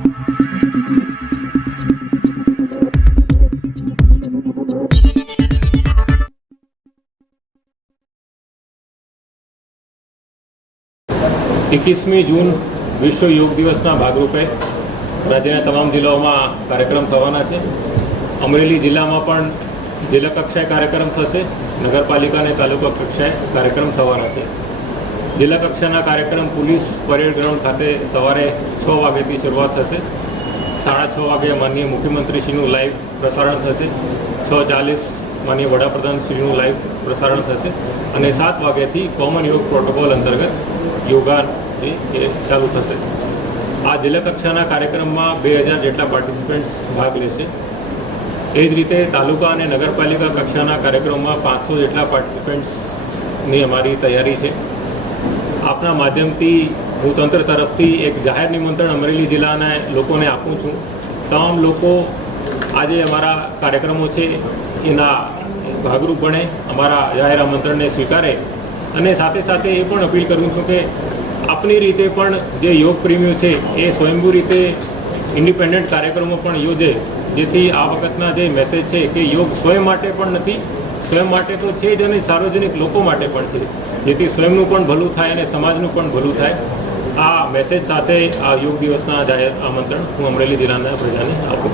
એકવીસમી જૂન વિશ્વ યોગ દિવસના ભાગરૂપે રાજ્યના તમામ જિલ્લાઓમાં કાર્યક્રમ થવાના છે. અમરેલી જિલ્લામાં પણ જિલ્લા કક્ષાએ કાર્યક્રમ થશે, નગરપાલિકા અને તાલુકા કક્ષાએ કાર્યક્રમ થવાના છે. જિલ્લા કક્ષાના કાર્યક્રમ પોલીસ પરેડ ગ્રાઉન્ડ ખાતે સવારે 6 વાગ્યાથી શરૂઆત થશે. 6:30 વાગે માનનીય મુખ્યમંત્રીશ્રીનું લાઈવ પ્રસારણ થશે. 6:40 માનનીય વડાપ્રધાનશ્રીનું લાઈવ પ્રસારણ થશે અને 7 વાગ્યાથી કોમન યોગ પ્રોટોકોલ અંતર્ગત યોગા એ ચાલુ થશે. આ જિલ્લા કક્ષાના કાર્યક્રમમાં 2000 જેટલા પાર્ટિસિપન્ટ્સ ભાગ લેશે. એ જ રીતે તાલુકા અને નગરપાલિકા કક્ષાના કાર્યક્રમમાં 500 જેટલા પાર્ટિસિપન્ટ્સની અમારી તૈયારી છે. આપના માધ્યમથી હું તંત્ર તરફથી એક જાહેર નિમંત્રણ અમરેલી જિલ્લાના લોકોને આપું છું. તમામ લોકો આજે અમારા કાર્યક્રમો છે એના ભાગરૂપ બને, અમારા જાહેર આમંત્રણને સ્વીકારે અને સાથે સાથે એ પણ અપીલ કરું છું કે આપની રીતે પણ જે યોગ પ્રેમીઓ છે એ સ્વયંભૂ રીતે ઇન્ડિપેન્ડન્ટ કાર્યક્રમો પણ યોજે, જેથી આ વખતના જે મેસેજ છે કે યોગ સ્વયં માટે પણ નથી, સ્વયં માટે તો છે જ અને સાર્વજનિક લોકો માટે પણ છે, જેથી સ્વયંનું પણ ભલું થાય અને સમાજનું પણ ભલું થાય. આ મેસેજ સાથે આ યોગ દિવસના જાહેર આમંત્રણ હું અમરેલી જિલ્લાના પ્રજાને આપું છું.